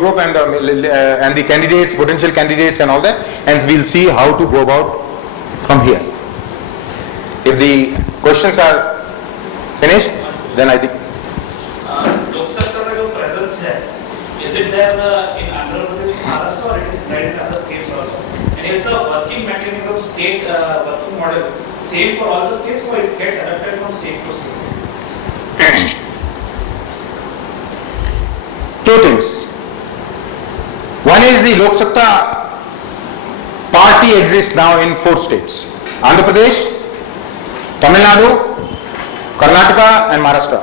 group and the candidates, potential candidates and all that, and we'll see how to go about from here. If the questions are finished, then I think. Lok Sabha का जो presence है, is it there in Andhra Pradesh, Maharashtra, or it is spread in other states also? And is the working mechanism, state working model, same for all the states, or it gets adapted from state to state? Two things. One is the Lok Sabha party exists now in 4 states: Andhra Pradesh, Tamil Nadu, Karnataka and Maharashtra,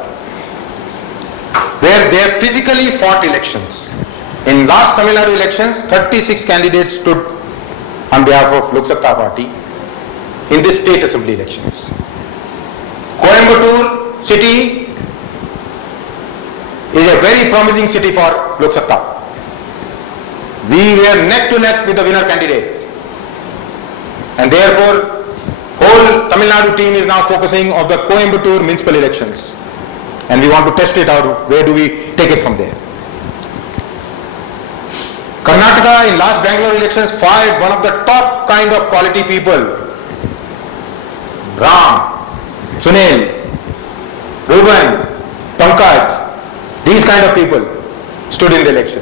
where they have physically fought elections. In last Tamil Nadu elections, 36 candidates stood on behalf of Lok Sabha party in the state assembly elections. Coimbatore city is a very promising city for Lok Sabha. We were neck to neck with the winner candidate, and therefore whole Tamil Nadu team is now focusing on the Coimbatore municipal elections, and we want to test it out. Where do we take it from there? Karnataka, in last Bangalore elections, one of the top kind of quality people, Ram, Sunil, Ruben, Pankaj, these kind of people stood in the election.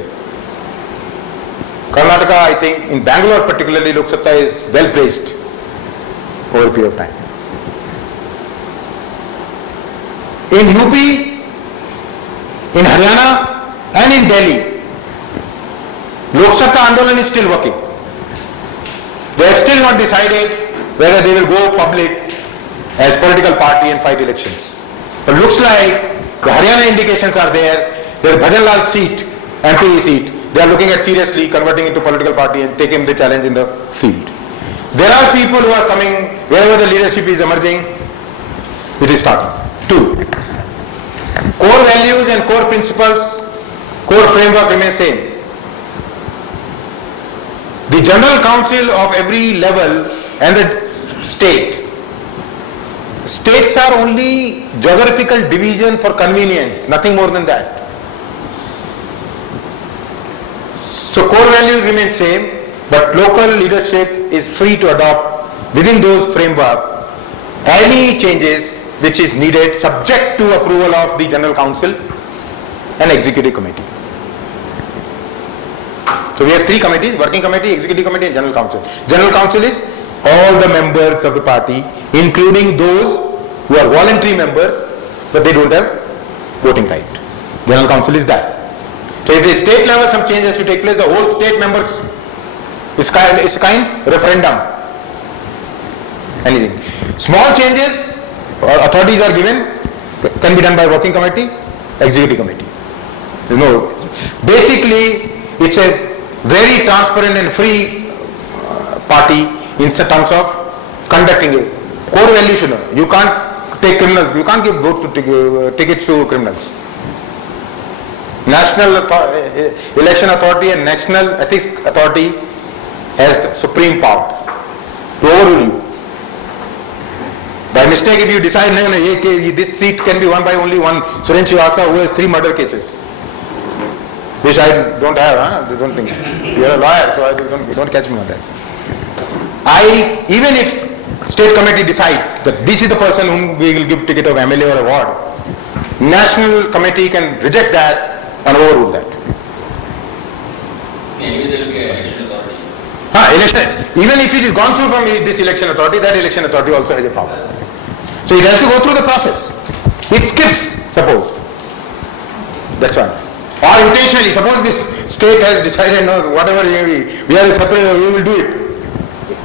Karnataka, I think, in Bangalore particularly, Lok Sabha is well placed over a period of time. In UP, in Haryana and in Delhi, Lok Sabha Andolan is still working. They have still not decided whether they will go public as political party and fight elections. But looks like the Haryana indications are there. Their Bhajan Lal seat, MP seat, they are looking at seriously converting into political party and taking the challenge in the field. There are people who are coming, wherever the leadership is emerging, it is starting. 2. Core values and core principles, core framework remain same. The General Council of every level and the states are only geographical division for convenience, nothing more than that. So core values remain same, but local leadership is free to adopt within those framework any changes which is needed, subject to approval of the General Council and Executive Committee. So we have 3 committees: Working Committee, Executive Committee and General Council. General Council is all the members of the party, including those who are voluntary members but they don't have voting right. General Council is that. So if the state level some change has to take place, the whole state members is kind referendum. Anything. Small changes, authorities are given, can be done by Working Committee, Executive Committee. Basically it's a very transparent and free party in terms of conducting it. Core values, you can't take criminals, you can't give vote to tickets to criminals. National Election Authority and National Ethics Authority has the supreme power to overrule you. By mistake, if you decide this seat can be won by only one Suren Srivastava who has 3 murder cases, which I don't have, I don't think. You are a lawyer, so don't catch me on that. Even if state committee decides that this is the person whom we will give ticket of MLA or award, national committee can reject that and overrule that. Anyway, there will be an election authority. Election. Even if it is gone through from this election authority, that election authority also has a power. So it has to go through the process. It skips, suppose. That's why. Or intentionally, suppose this state has decided, no, whatever we are separate, we will do it.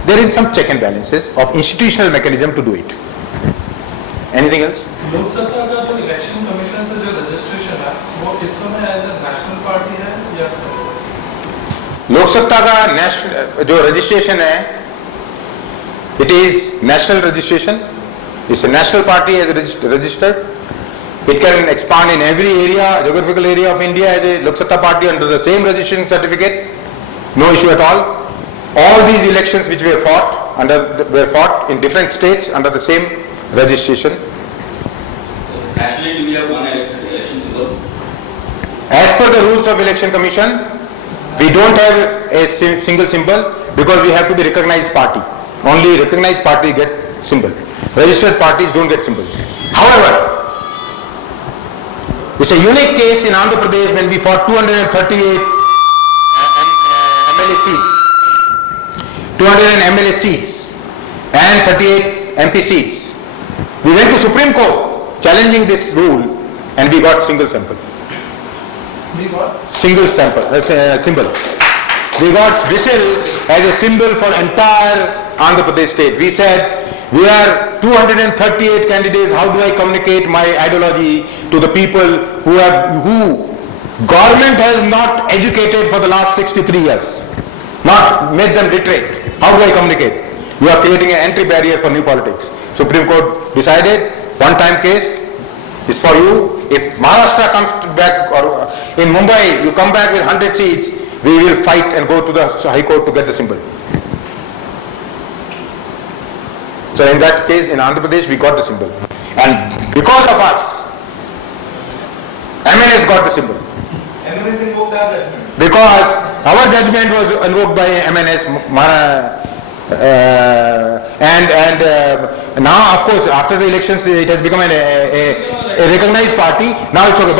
There is some check and balances of institutional mechanism to do it. Anything else? लोक सत्ता का जो election commission से जो registration है वो इस समय एज ए नेशनल पार्टी है या लोक सत्ता का जो रजिस्ट्रेशन है, it is national registration. It's a national party as registered. It can expand in every area, geographical area of India as a Lok Sabha party under the same registration certificate. No issue at all. All these elections which were fought in different states under the same registration. Nationally, do we have one election symbol? As per the rules of Election Commission, We don't have a single symbol because we have to be recognized party. Only recognized party get symbol. Registered parties don't get symbols. However, it's a unique case in Andhra Pradesh when we fought 238 MLA seats. 200 MLA seats and 38 MP seats. We went to Supreme Court challenging this rule and we got single sample. We got Single sample, symbol. We got whistle as a symbol for entire Andhra Pradesh state. We said, we are 238 candidates, how do I communicate my ideology to the people who government has not educated for the last 63 years, not made them literate. How do I communicate? You are creating an entry barrier for new politics. Supreme Court decided, one-time case is for you. If Maharashtra comes back, or in Mumbai you come back with 100 seats, we will fight and go to the High Court to get the symbol. So in that case, in Andhra Pradesh, we got the symbol. And because of us, MNS got the symbol. MNS invoked our judgment. Because our judgment was invoked by MNS, now of course after the elections it has become a recognized party. Now it's okay.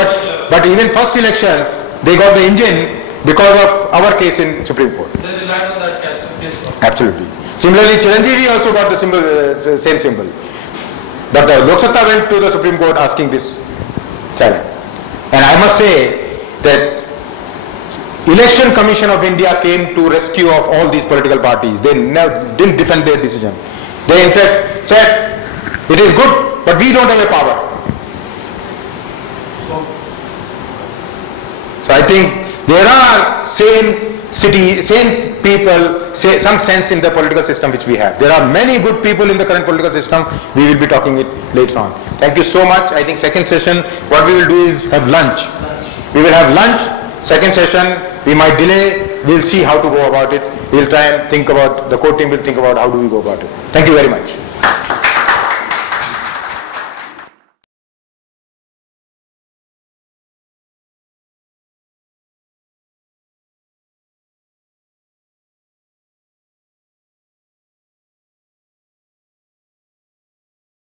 But even first elections, they got the engine because of our case in Supreme Court. They relied on that case. Absolutely. Similarly, Chiranjeevi also got the symbol, same symbol. But Lok Satta went to the Supreme Court asking this challenge. And I must say that Election Commission of India came to rescue of all these political parties. They didn't defend their decision. They in fact said, it is good, but we don't have a power. So I think there are sane people, some sense in the political system which we have. There are many good people in the current political system. We will be talking it later on. Thank you so much. I think second session, what we will do is have lunch. We will have lunch. Second session, we might delay. We'll see how to go about it. We'll try and think about, the core team will think about how do we go about it. Thank you very much.